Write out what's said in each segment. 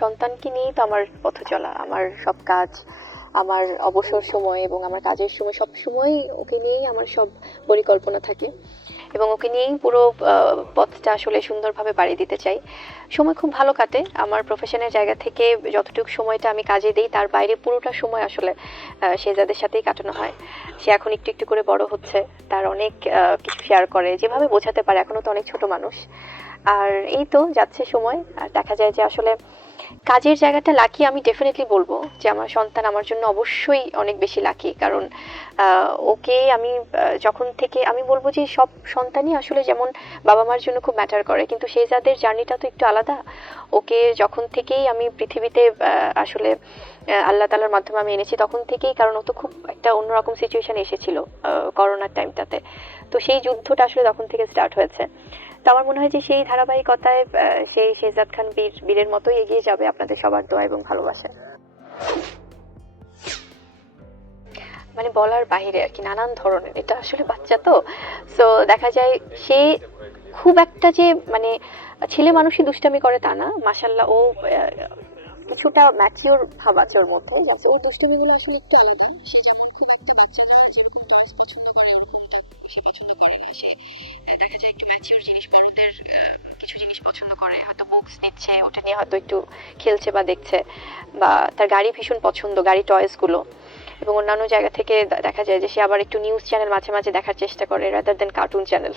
সন্তানকে নিয়েই তো আমার পথ চলা আমার সব কাজ আমার অবসর সময় এবং আমার কাজের সময় সব সময় ওকে নিয়েই আমার সব পরিকল্পনা থাকে এবং ওকে নিয়েই পুরো পথটা আসলে সুন্দরভাবে পাড়ি দিতে চাই। সময় খুব ভালো কাটে আমার প্রফেশনের জায়গা থেকে যতটুকু সময়টা আমি কাজে দিই তার বাইরে পুরোটা সময় আসলে আহ, শেহজাদের সাথেই কাটানো হয়। সে এখন একটু একটু করে বড় হচ্ছে তার অনেক কিছু শেয়ার করে যেভাবে বোঝাতে পারে এখনও তো অনেক ছোট মানুষ। আর এই তো যাচ্ছে সময় আর দেখা যায় যে আসলে কাজের জায়গাটা লাকি আমি ডেফিনেটলি বলব যে আমার সন্তান আমার জন্য অবশ্যই অনেক বেশি লাকি কারণ ওকে আমি যখন থেকে আমি বলব যে সব সন্তানই আসলে যেমন বাবা মার জন্য খুব ম্যাটার করে, কিন্তু সেই যাদের জার্নিটা তো একটু আলাদা, ওকে যখন থেকেই আমি পৃথিবীতে আসলে আল্লাহ তালার মাধ্যমে আমি এনেছি, তখন থেকেই, কারণ ও তো খুব একটা অন্যরকম সিচুয়েশন এসেছিল করোনার টাইমটাতে তো সেই যুদ্ধটা আসলে তখন থেকে স্টার্ট হয়েছে। তো আমার মনে হয় যে সেই ধারাবাহিকতায় সেই শেহজাদ খান বীর, বীরের মতোই এগিয়ে যাবে আপনাদের সবার দোয়া এবং ভালোবাসা। মানে বলার বাইরে আর কি, নানান ধরনের। এটা আসলে বাচ্চা তো। সো দেখা যায় সে খুব একটা যে মানে ছেলে মানুষই দুষ্টামি করে তা না। মাসাল্লাহ ও কিছুটা ম্যাচিওর ভাব আছে ওর মধ্যে। ওই দুষ্টমিগুলো আসলে একটু আলাদা। হয়তো একটু খেলছে বা দেখছে, বা তার গাড়ি ভীষণ পছন্দ, গাড়ি টয়েসগুলো এবং অন্যান্য জায়গা থেকে দেখা যায় যে সে আবার একটু নিউজ চ্যানেল মাঝে মাঝে দেখার চেষ্টা করে rather than cartoon channel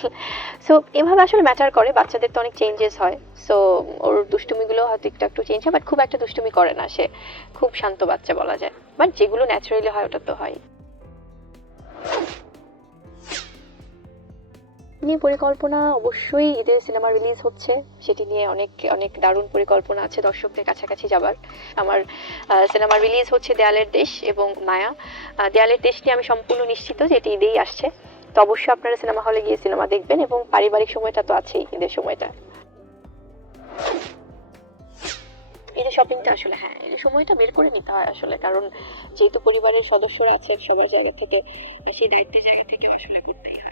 so এভাবে আসলে ম্যাটার করে, বাচ্চাদের তো অনেক চেঞ্জেস হয়। সো ওর দুষ্টুমিগুলো হয়তো একটু একটু চেঞ্জ হয় বাট খুব একটা দুষ্টুমি করে না সে। খুব শান্ত বাচ্চা বলা যায়। বাট যেগুলো ন্যাচারালি হয়, ওটা তো হয়। নিয়ে পরিকল্পনা অবশ্যই ঈদের সিনেমা রিলিজ হচ্ছে। সেটি নিয়ে অনেক অনেক দারুণ পরিকল্পনা আছে দর্শকদের কাছাকাছি যাবার। আমার সিনেমা রিলিজ হচ্ছে দেয়ালের দেশ এবং মায়া। দেয়ালের দেশ নিয়ে আমি সম্পূর্ণ নিশ্চিত যে এটি ঈদেই আসছে। তো অবশ্যই আপনারা সিনেমা হলে গিয়ে সিনেমা দেখবেন এবং পারিবারিক সময়টা তো আছেই ঈদের সময়টা। ঈদের শপিংটা আসলে হ্যাঁ ঈদের সময়টা বের করে নিতে হয় আসলে। কারণ যেহেতু পরিবারের সদস্যরা আছে, সবার জায়গা থেকে সেই দায়িত্বের জায়গা থেকে আসলে করতেই হয়।